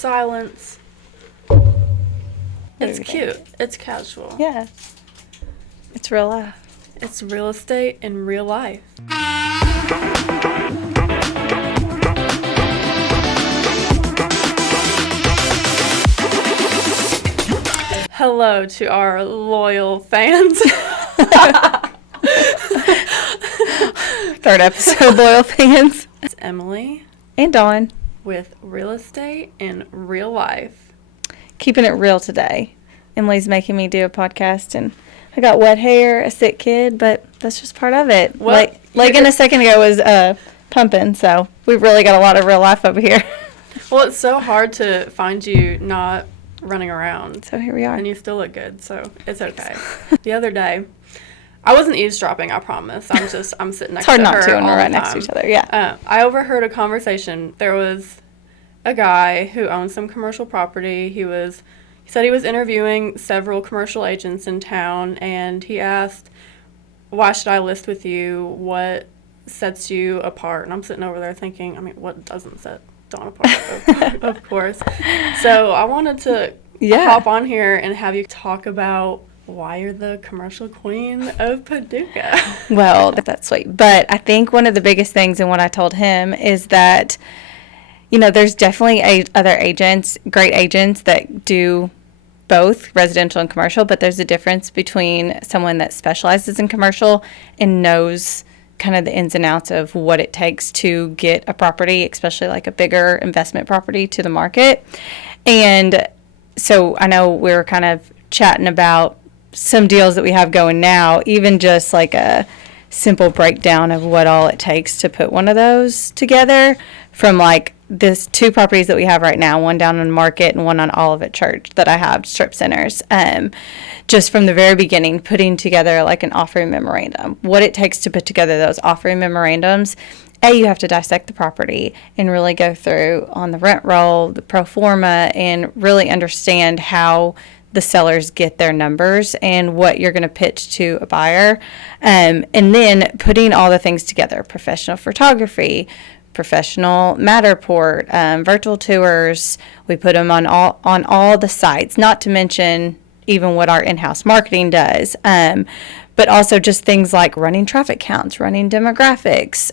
silence. It's cute. It's casual. Yeah. It's real life. It's real estate in real life. Hello to our loyal fans. Third episode, loyal fans. It's Emily And Dawn. with Real Estate in Real Life. Keeping it real today. Emily's making me do a podcast, and I got wet hair, a sick kid, but that's just part of it. Well, Lagan a second ago was pumping, so we've really got a lot of real life over here. Well, it's so hard to find you not running around. So here we are. And you still look good, so it's okay. The other day, I wasn't eavesdropping, I promise. I'm sitting next to her. It's hard not to when all we're the right next to time. each other, yeah. I overheard a conversation. There was a guy who owned some commercial property. He said he was interviewing several commercial agents in town, and he asked, "Why should I list with you? What sets you apart?" And I'm sitting over there thinking, what doesn't set Dawn apart? Of course. So I wanted to hop on here and have you talk about why you're the commercial queen of Paducah. Well, that's sweet. But I think one of the biggest things, and what I told him, is that, there's definitely other agents, great agents that do both residential and commercial, but there's a difference between someone that specializes in commercial and knows kind of the ins and outs of what it takes to get a property, especially like a bigger investment property, to the market. And so I know we were kind of chatting about some deals that we have going now, even just like a simple breakdown of what all it takes to put one of those together, from like this 2 properties that we have right now, one down on Market and one on Olivet Church that I have, strip centers. Just from the very beginning, putting together like an offering memorandum, what it takes to put together those offering memorandums. You have to dissect the property and really go through on the rent roll, the pro forma, and really understand how the sellers get their numbers and what you're going to pitch to a buyer. And then putting all the things together, professional photography, professional Matterport, virtual tours. We put them on all the sites, not to mention even what our in-house marketing does. But also just things like running traffic counts, running demographics,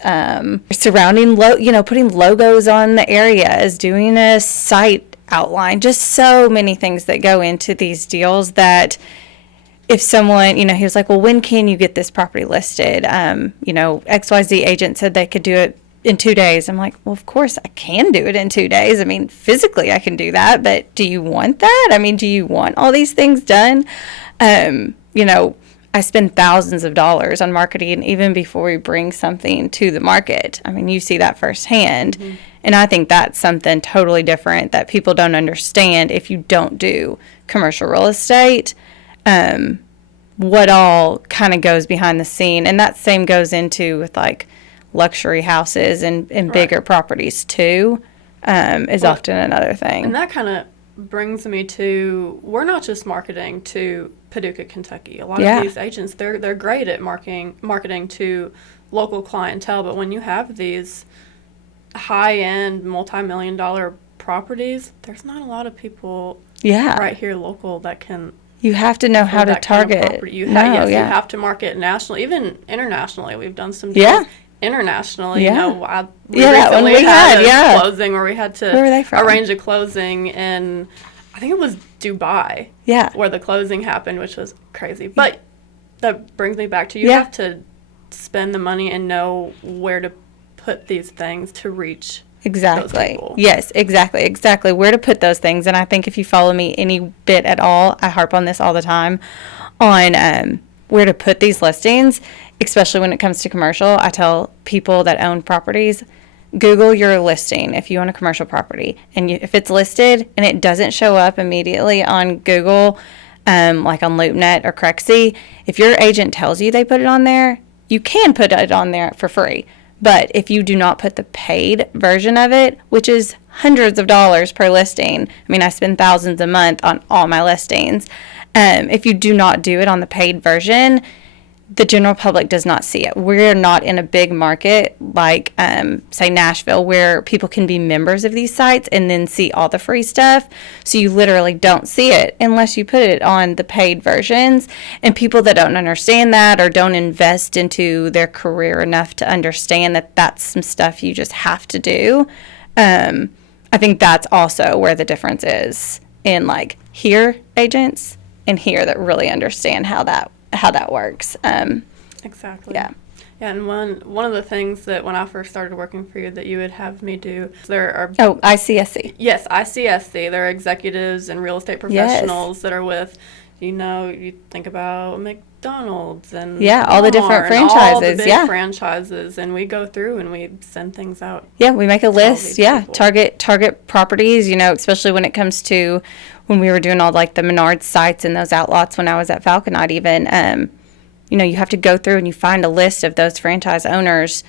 surrounding, putting logos on the areas, doing a site outline, just so many things that go into these deals that if someone, he was like, well, when can you get this property listed? XYZ agent said they could do it in 2 days. I'm like, well, of course I can do it in 2 days. Physically I can do that, but do you want that? Do you want all these things done? I spend thousands of dollars on marketing even before we bring something to the market. You see that firsthand. Mm-hmm. And I think that's something totally different that people don't understand if you don't do commercial real estate, what all kind of goes behind the scene. And that same goes into with like luxury houses and bigger properties too, is often another thing. And that kind of brings me to, we're not just marketing to Paducah, Kentucky. A lot of these agents, they're great at marketing to local clientele, but when you have these high-end, multi-million-dollar properties, there's not a lot of people right here local that can. You have to know how to target. Kind of you have to market nationally, even internationally. We've done some deals internationally. We recently had a closing where we had to arrange a closing in, I think it was Dubai, where the closing happened, which was crazy. But that brings me back to you have to spend the money and know where to put these things to reach those people. Yes, exactly. Where to put those things. And I think if you follow me any bit at all, I harp on this all the time, on where to put these listings, especially when it comes to commercial. I tell people that own properties, Google your listing if you own a commercial property. And if it's listed and it doesn't show up immediately on Google, like on LoopNet or Crexy, if your agent tells you they put it on there, you can put it on there for free. But if you do not put the paid version of it, which is hundreds of dollars per listing, I spend thousands a month on all my listings. If you do not do it on the paid version, the general public does not see it. We're not in a big market like, say, Nashville, where people can be members of these sites and then see all the free stuff. So you literally don't see it unless you put it on the paid versions. And people that don't understand that or don't invest into their career enough to understand that that's some stuff you just have to do. I think that's also where the difference is in like here agents and here that really understand how that works. Exactly. Yeah. Yeah, and one of the things that when I first started working for you that you would have me do, there are ICSC. Yes, ICSC. There are executives and real estate professionals that are with, you think about McDonald's and all the different Walmart and franchises. all the big franchises, and we go through and we send things out. Yeah, we make a list. People. Target properties. Especially when it comes to when we were doing all like the Menards sites and those outlots when I was at Falconite even. You have to go through and you find a list of those franchise owners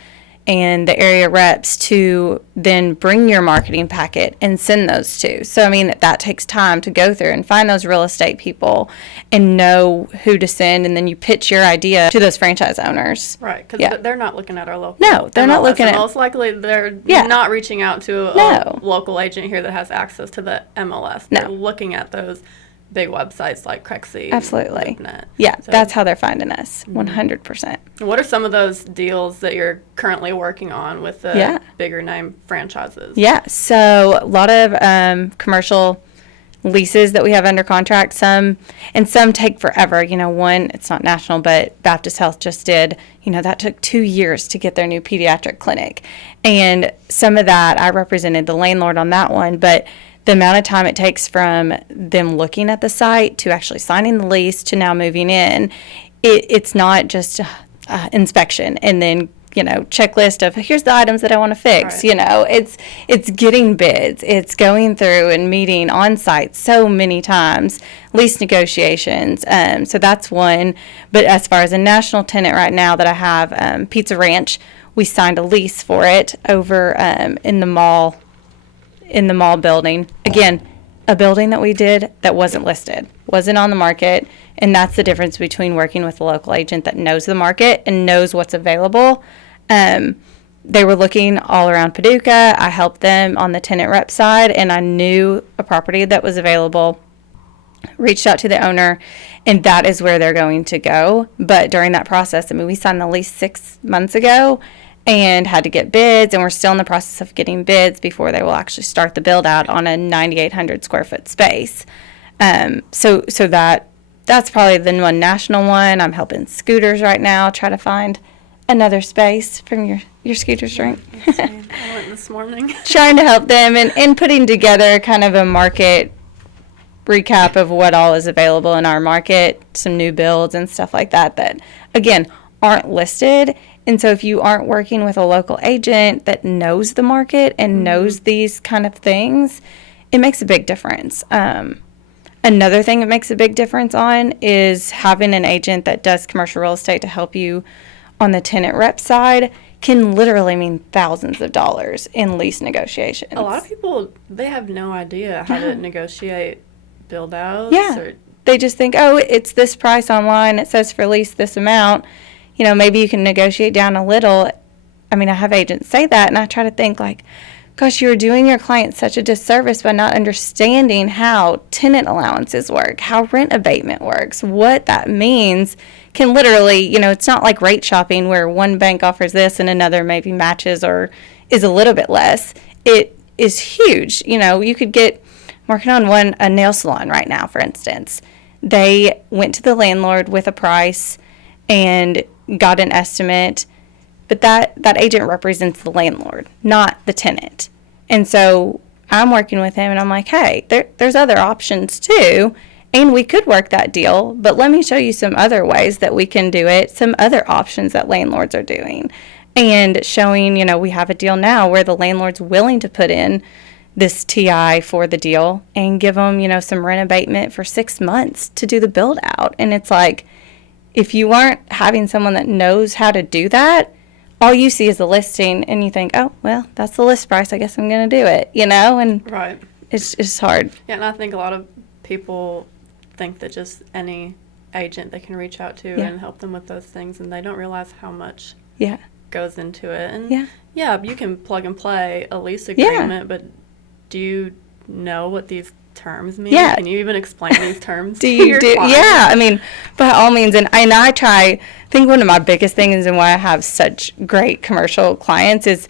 and the area reps to then bring your marketing packet and send those to. So, that takes time to go through and find those real estate people and know who to send, and then you pitch your idea to those franchise owners. Right, because they're not looking at our local No, they're MLS, not looking at... Most likely, they're not reaching out to a local agent here that has access to the MLS. No. They're looking at those big websites like Crexy. Absolutely. Zipnet. Yeah, So, that's how they're finding us, 100%. What are some of those deals that you're currently working on with the bigger name franchises? Yeah, so a lot of commercial leases that we have under contract. Some take forever. One, it's not national, but Baptist Health just did. That took 2 years to get their new pediatric clinic. And some of that, I represented the landlord on that one, but the amount of time it takes from them looking at the site to actually signing the lease to now moving in, it's not just inspection and then checklist of here's the items that I want to fix. Right. It's getting bids, it's going through and meeting on site so many times, lease negotiations. So that's one. But as far as a national tenant right now that I have, Pizza Ranch, we signed a lease for it over in the mall building. Again, a building that we did that wasn't listed, wasn't on the market, and that's the difference between working with a local agent that knows the market and knows what's available. They were looking all around Paducah. I helped them on the tenant rep side, and I knew a property that was available, reached out to the owner, and that is where they're going to go. But during that process, we signed the lease 6 months ago, and had to get bids, and we're still in the process of getting bids before they will actually start the build out on a 9,800 square foot space. So that's probably the one national one. I'm helping Scooters right now try to find another space from your Scooters drink. Yes, I went this morning. Trying to help them and putting together kind of a market recap of what all is available in our market, some new builds and stuff like that again aren't listed. And so if you aren't working with a local agent that knows the market and knows these kind of things, it makes a big difference. Another thing it makes a big difference on is having an agent that does commercial real estate to help you on the tenant rep side can literally mean thousands of dollars in lease negotiations. A lot of people, they have no idea how to negotiate build outs. Yeah. They just think, it's this price online. It says for lease this amount. Maybe you can negotiate down a little. I have agents say that, and I try to think like, gosh, you're doing your client such a disservice by not understanding how tenant allowances work, how rent abatement works, what that means can literally, it's not like rate shopping where one bank offers this and another maybe matches or is a little bit less. It is huge. You could get, working on a nail salon right now, for instance. They went to the landlord with a price and got an estimate, but that agent represents the landlord, not the tenant. And so I'm working with him and I'm like, hey, there's other options too, and we could work that deal, but let me show you some other ways that we can do it, some other options that landlords are doing. And showing, we have a deal now where the landlord's willing to put in this TI for the deal and give them, some rent abatement for 6 months to do the build out. And it's like, if you aren't having someone that knows how to do that, all you see is the listing and you think, oh, well, that's the list price. I guess I'm going to do it, and right. It's hard. Yeah, and I think a lot of people think that just any agent they can reach out to Yeah. and help them with those things, and they don't realize how much Yeah. goes into it. And Yeah. yeah, you can plug and play a lease Yeah. agreement, but do you know what these terms mean? Yeah. Can you even explain these terms Do to you your do? client? Yeah, I mean, by all means, and I try. I think one of my biggest things and why I have such great commercial clients is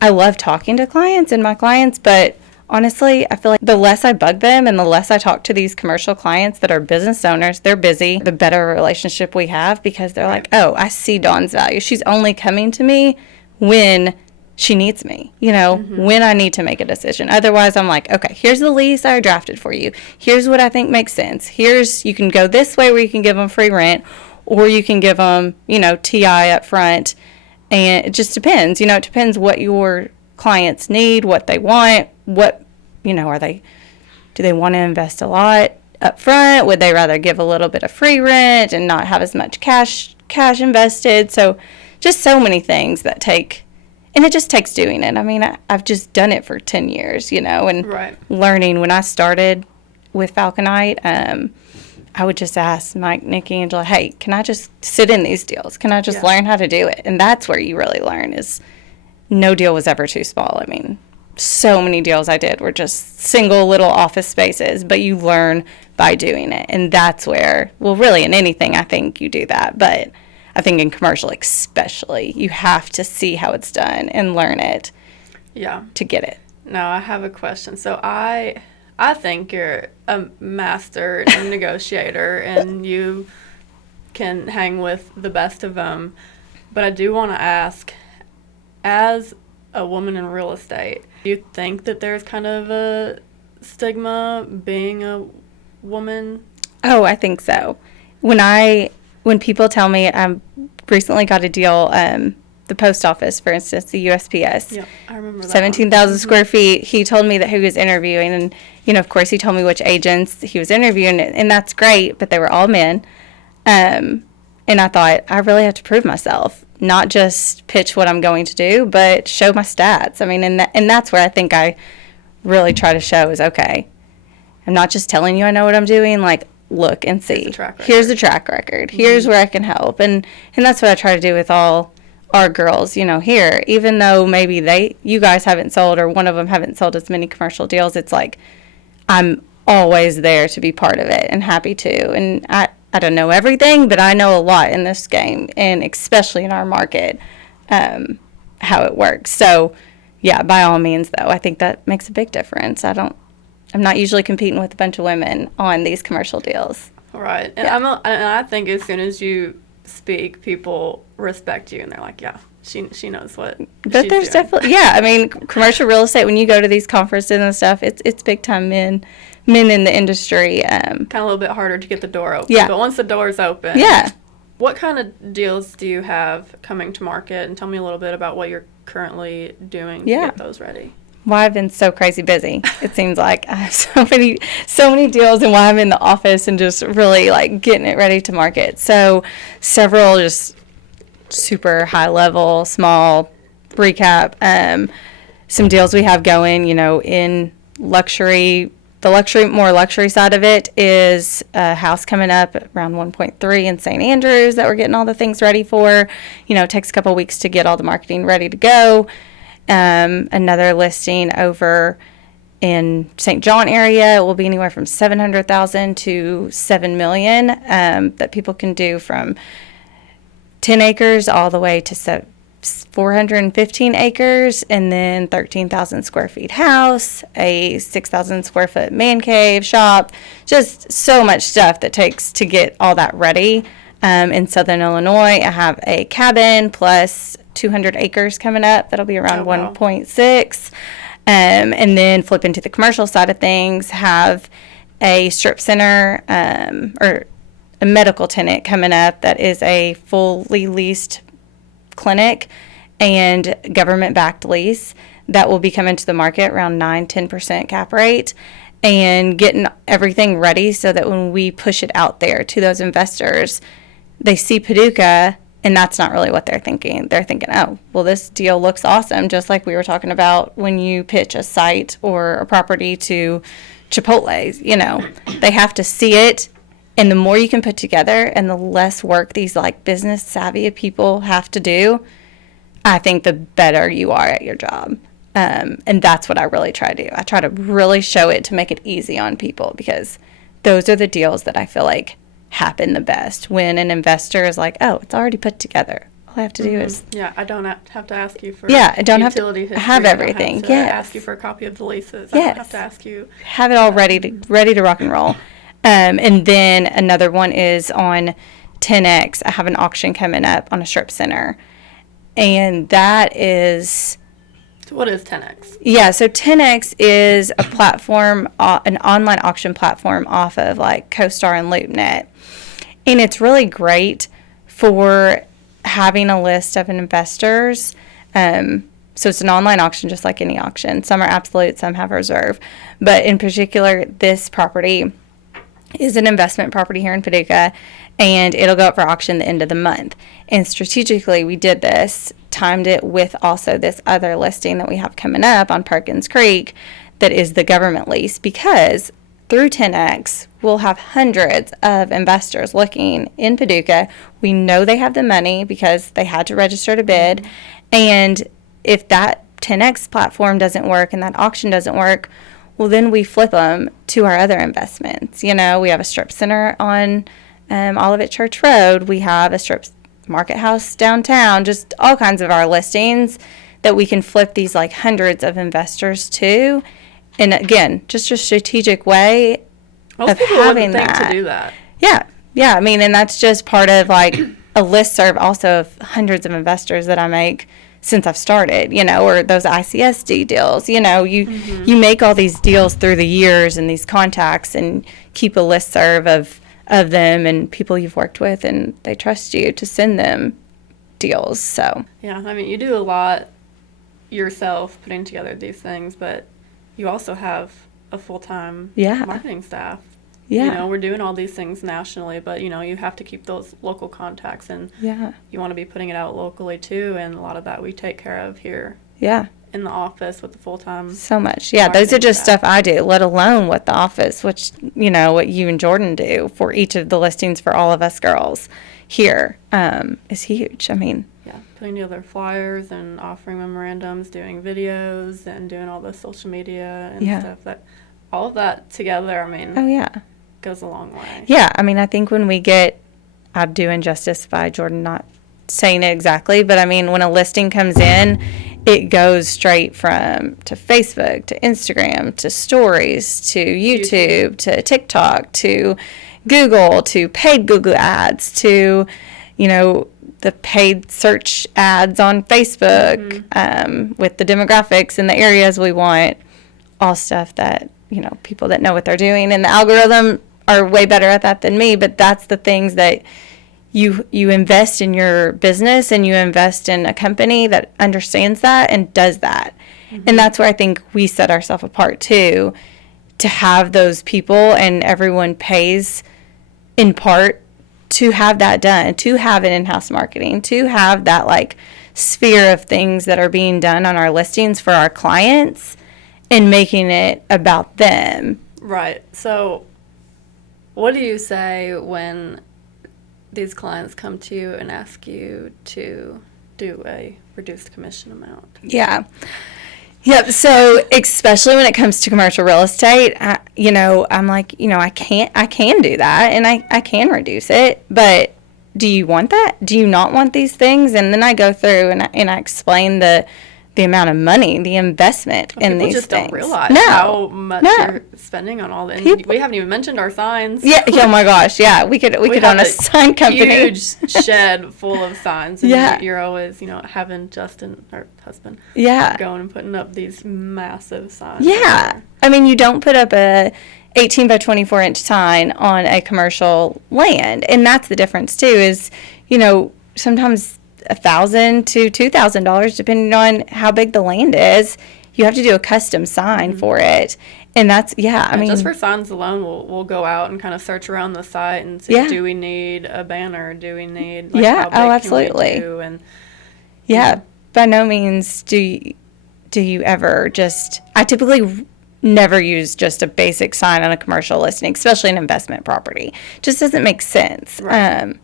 I love talking to clients and my clients, but honestly, I feel like the less I bug them and the less I talk to these commercial clients that are business owners, they're busy, the better relationship we have because they're like, oh, I see Dawn's value. She's only coming to me when she needs me, when I need to make a decision. Otherwise, I'm like, okay, here's the lease I drafted for you. Here's what I think makes sense. You can go this way where you can give them free rent, or you can give them, TI up front. And it just depends. It depends what your clients need, what they want, do they want to invest a lot up front? Would they rather give a little bit of free rent and not have as much cash invested? So just so many things that and it just takes doing it. I mean, I've just done it for 10 years, and Right. learning. When I started with Falconite, I would just ask Mike, Nikki, Angela, hey, can I just sit in these deals? Can I just learn how to do it? And that's where you really learn is no deal was ever too small. I mean, so many deals I did were just single little office spaces, but you learn by doing it. And that's where, well, really in anything, I think you do that. But I think in commercial especially, you have to see how it's done and learn it to get it. Now, I have a question. So I think you're a master negotiator and you can hang with the best of them. But I do want to ask, as a woman in real estate, do you think that there's kind of a stigma being a woman? Oh, I think so. When people tell me I recently got a deal, the post office, for instance, the USPS, Yep, I remember that 17,000 square feet. He told me that he was interviewing, and of course, he told me which agents he was interviewing, and that's great. But they were all men, and I thought I really have to prove myself, not just pitch what I'm going to do, but show my stats. I mean, and that's where I think I really try to show is okay. I'm not just telling you I know what I'm doing. Like, look and see. Here's the track record. Here's where I can help, and that's what I try to do with all our girls, here, even though maybe you guys haven't sold or one of them haven't sold as many commercial deals, it's like I'm always there to be part of it and happy to. And I don't know everything, but I know a lot in this game, and especially in our market, how it works. So yeah, by all means though, I think that makes a big difference. I'm not usually competing with a bunch of women on these commercial deals. Right. And I think as soon as you speak, people respect you and they're like, yeah, she knows what but she's there's doing. definitely, I mean, commercial real estate, when you go to these conferences and stuff, it's big time men in the industry. Kind of a little bit harder to get the door open. Yeah. But once the door's open, what kind of deals do you have coming to market? And tell me a little bit about what you're currently doing to get those ready. Well, I've been so crazy busy. It seems like I have so many deals, and while I'm in the office and just really like getting it ready to market. So several just super high level, small recap. Some deals we have going, in luxury. The more luxury side of it is a house coming up around 1.3 in St. Andrews that we're getting all the things ready for. It takes a couple of weeks to get all the marketing ready to go. Another listing over in St. John area will be anywhere from $700,000 to $7 million that people can do from 10 acres all the way to 415 acres, and then 13,000 square feet house, a 6,000 square foot man cave, shop, just so much stuff that takes to get all that ready. In Southern Illinois, I have a cabin plus 200 acres coming up. That'll be around 1.6. And then flip into the commercial side of things, have a strip center or a medical tenant coming up that is a fully leased clinic and government-backed lease that will be coming to the market around 9-10% cap rate, and getting everything ready so that when we push it out there to those investors, they see Paducah, and that's not really what they're thinking. They're thinking, oh, well, this deal looks awesome, just like we were talking about when you pitch a site or a property to Chipotle. They have to see it And the more you can put together and the less work these like business savvy people have to do, I think the better you are at your job. And that's what I really try to do. I try to really show it to make it easy on people, because those are the deals that I feel like happen the best when an investor is like, oh, it's already put together. All I have to do is. Yeah, I don't have to ask you for I don't have to history. have everything. I don't have to ask you for a copy of the leases. I don't have to ask you. Have it all ready to rock and roll. And then another one is on 10X. I have an auction coming up on a strip center. And that is... So what is 10X? Yeah, so 10X is a platform, an online auction platform off of like CoStar and LoopNet. And it's really great for having a list of investors. So it's an online auction just like any auction. Some are absolute, some have reserve. But in particular, this property is an investment property here in Paducah, and it'll go up for auction the end of the month. And strategically, we did this, timed it with also this other listing that we have coming up on Perkins Creek that is the government lease, because through 10X, we'll have hundreds of investors looking in Paducah. We know they have the money because they had to register to bid. And if that 10X platform doesn't work and that auction doesn't work, well, then we flip them to our other investments. You know, we have a strip center on Olivet Church Road. We have a strip market house downtown, just all kinds of our listings that we can flip these like hundreds of investors to. And again, just a strategic way of having that. Think to do that. Yeah. I mean, and that's just part of like a listserv also of hundreds of investors that I make since I've started, you know, or those ICSD deals. You know, you make all these deals through the years and these contacts, and keep a listserv of them and people you've worked with, and they trust you to send them deals. So yeah, I mean, you do a lot yourself putting together these things, but you also have a full-time marketing staff. Yeah. You know, we're doing all these things nationally, but, you know, you have to keep those local contacts, and you want to be putting it out locally, too, and a lot of that we take care of here in the office with the full-time. So much. Yeah, those are just stuff I do, let alone what the office, which, you know, what you and Jordan do for each of the listings for all of us girls here is huge. I mean. Yeah, putting together flyers and offering memorandums, doing videos, and doing all the social media and stuff. All of that together, I mean. Oh, yeah. Goes a long way. Yeah, I mean, I think when we get, I'm doing justice by Jordan not saying it exactly, but I mean, when a listing comes in, it goes straight to Facebook, to Instagram, to stories, to YouTube, to TikTok, to Google, to paid Google ads, to, you know, the paid search ads on Facebook with the demographics and the areas we want, all stuff that, you know, people that know what they're doing, and the algorithm are way better at that than me, but that's the things that you invest in your business, and you invest in a company that understands that and does that. And that's where I think we set ourselves apart too, to have those people, and everyone pays in part to have that done, to have an in-house marketing, to have that like sphere of things that are being done on our listings for our clients, and making it about them. Right. So what do you say when these clients come to you and ask you to do a reduced commission amount? Yeah. Yep. So especially when it comes to commercial real estate, you know, I'm like, you know, I can do that, and I can reduce it, but do you want that? Do you not want these things? And then I go through and I explain the amount of money, the investment in these things. People just don't realize how much you're spending on all that. We haven't even mentioned our signs. Yeah. Oh my gosh. Yeah. We could own a sign company. Huge shed full of signs. And you're always, you know, having Justin, our husband, going and putting up these massive signs. Yeah. I mean, you don't put up a 18 by 24 inch sign on a commercial land, and that's the difference too. Is, you know, sometimes $1,000 to $2,000, depending on how big the land is. You have to do a custom sign for it, and that's I mean, just for signs alone, we'll go out and kind of search around the site and see, do we need a banner? Do we need how big absolutely. Can we do? And by no means do you ever just. I typically never use just a basic sign on a commercial listing, especially an investment property. Just doesn't make sense. Right.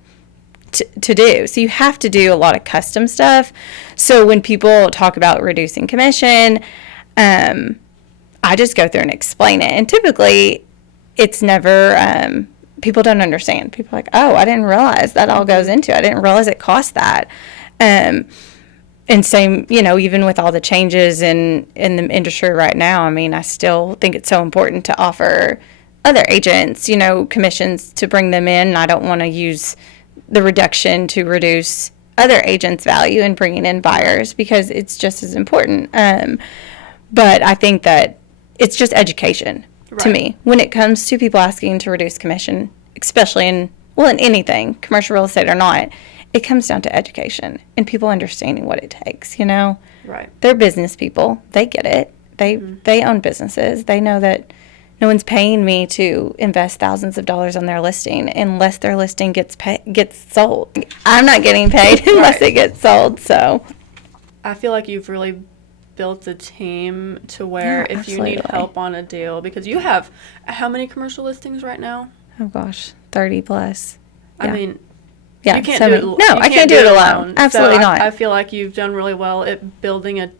To do. So you have to do a lot of custom stuff. So when people talk about reducing commission, I just go through and explain it. And typically it's never, people don't understand. People are like, oh, I didn't realize that all goes into it. I didn't realize it cost that. And same, even with all the changes in the industry right now, I mean, I still think it's so important to offer other agents, commissions to bring them in. I don't want to use the reduction to reduce other agents' value and bringing in buyers, because it's just as important. But I think that it's just education to me when it comes to people asking to reduce commission, especially in anything, commercial real estate or not. It comes down to education and people understanding what it takes, Right. They're business people. They get it. They own businesses. They know that no one's paying me to invest thousands of dollars on their listing unless their listing gets sold. I'm not getting paid unless it gets sold. So I feel like you've really built a team to where if you need help on a deal, because you have how many commercial listings right now? Oh gosh, 30 plus. I mean, yeah, you can't do it. No, I can't do it alone. Absolutely not. I feel like you've done really well at building a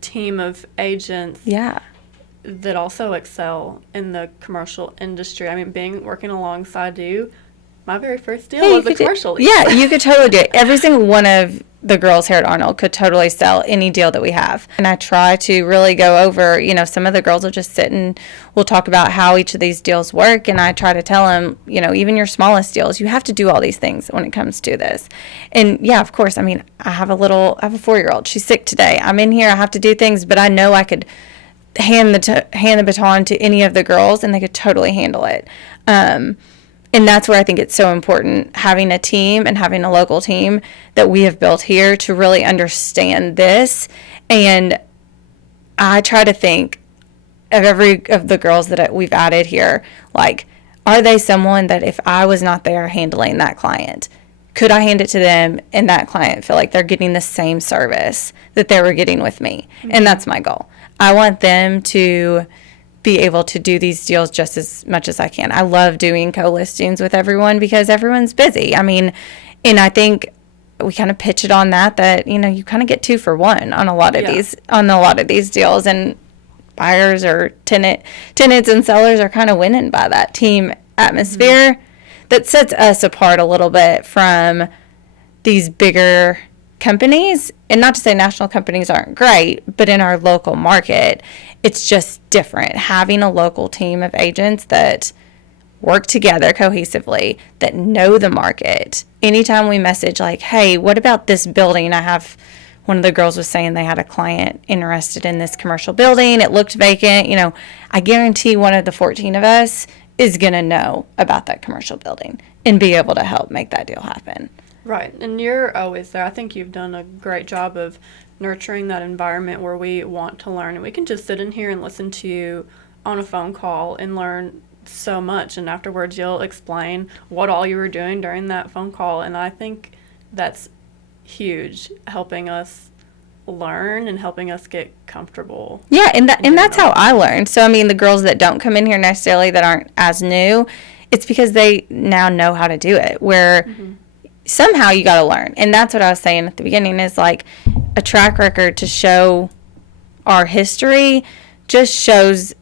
team of agents. Yeah. That also excel in the commercial industry. I mean, working alongside you, my very first deal was a commercial lease. Yeah, you could totally do it. Every single one of the girls here at Arnold could totally sell any deal that we have. And I try to really go over, some of the girls will just sit and we'll talk about how each of these deals work. And I try to tell them, even your smallest deals, you have to do all these things when it comes to this. And yeah, of course, I mean, I have a 4-year-old. She's sick today. I'm in here. I have to do things, but I know I could hand the baton to any of the girls and they could totally handle it. And that's where I think it's so important, having a team and having a local team that we have built here to really understand this. And I try to think of every of the girls that we've added here, like, are they someone that if I was not there handling that client, could I hand it to them and that client feel like they're getting the same service that they were getting with me? Mm-hmm. And that's my goal. I want them to be able to do these deals just as much as I can. I love doing co-listings with everyone because everyone's busy. I mean, and I think we kind of pitch it on that you kind of get 2 for 1 on a lot of these deals, and buyers or tenants and sellers are kind of winning by that team atmosphere. Mm-hmm. That sets us apart a little bit from these bigger companies. And not to say national companies aren't great, but in our local market, it's just different. Having a local team of agents that work together cohesively, that know the market. Anytime we message like, hey, what about this building? One of the girls was saying they had a client interested in this commercial building. It looked vacant. I guarantee one of the 14 of us is going to know about that commercial building and be able to help make that deal happen. Right. And you're always there. I think you've done a great job of nurturing that environment where we want to learn. And we can just sit in here and listen to you on a phone call and learn so much. And afterwards, you'll explain what all you were doing during that phone call. And I think that's huge, helping us learn and helping us get comfortable. Yeah, and that's how I learned. So, I mean, the girls that don't come in here necessarily that aren't as new, it's because they now know how to do it, where mm-hmm. somehow you got to learn. And that's what I was saying at the beginning is like a track record to show our history just shows,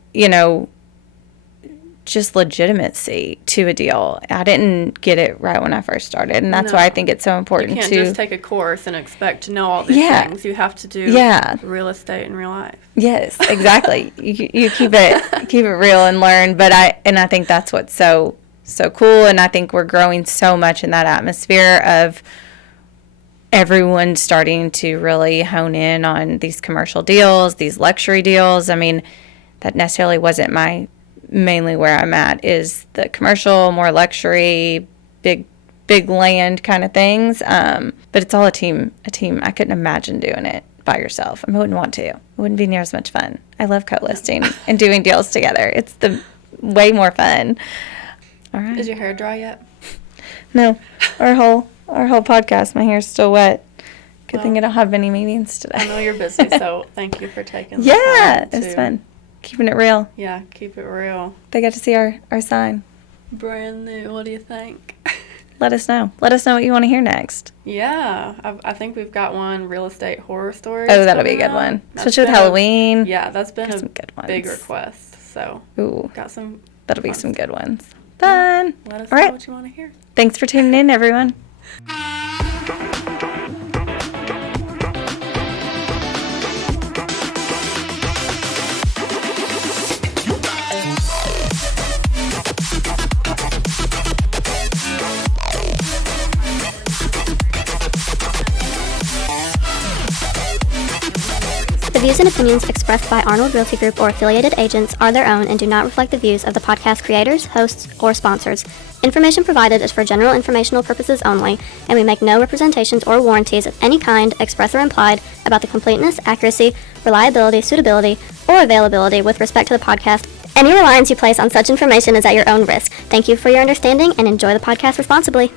just legitimacy to a deal. I didn't get it right when I first started, and that's why I think it's so important to... You can't just take a course and expect to know all these things. You have to do real estate in real life. Yes, exactly. you keep it real and learn, but I think that's what's so cool, and I think we're growing so much in that atmosphere of everyone starting to really hone in on these commercial deals, these luxury deals. I mean, that necessarily wasn't mainly where I'm at, is the commercial, more luxury, big land kind of things. But it's all a team. I couldn't imagine doing it by yourself. I wouldn't want to. It wouldn't be near as much fun. I love co-listing and doing deals together. It's the way more fun. All right. Is your hair dry yet? No. Our whole podcast, my hair's still wet. Good thing I don't have any meetings today. I know you're busy, so thank you for taking the time. Yeah, it's fun. Keeping it real. Yeah, keep it real. They got to see our sign. Brand new. What do you think? Let us know. Let us know what you want to hear next. Yeah, I think we've got one, real estate horror stories. Oh, that'll be a good coming one. up. That's Especially with been Halloween. Yeah, that's been Got a some good ones. big request. So, Ooh, got some. that'll be fun some good stuff. ones. Fun. Let us All know right. what you want to hear. Thanks for tuning in, everyone. The views and opinions expressed by Arnold Realty Group or affiliated agents are their own and do not reflect the views of the podcast creators, hosts, or sponsors. Information provided is for general informational purposes only, and we make no representations or warranties of any kind, express or implied, about the completeness, accuracy, reliability, suitability, or availability with respect to the podcast. Any reliance you place on such information is at your own risk. Thank you for your understanding and enjoy the podcast responsibly.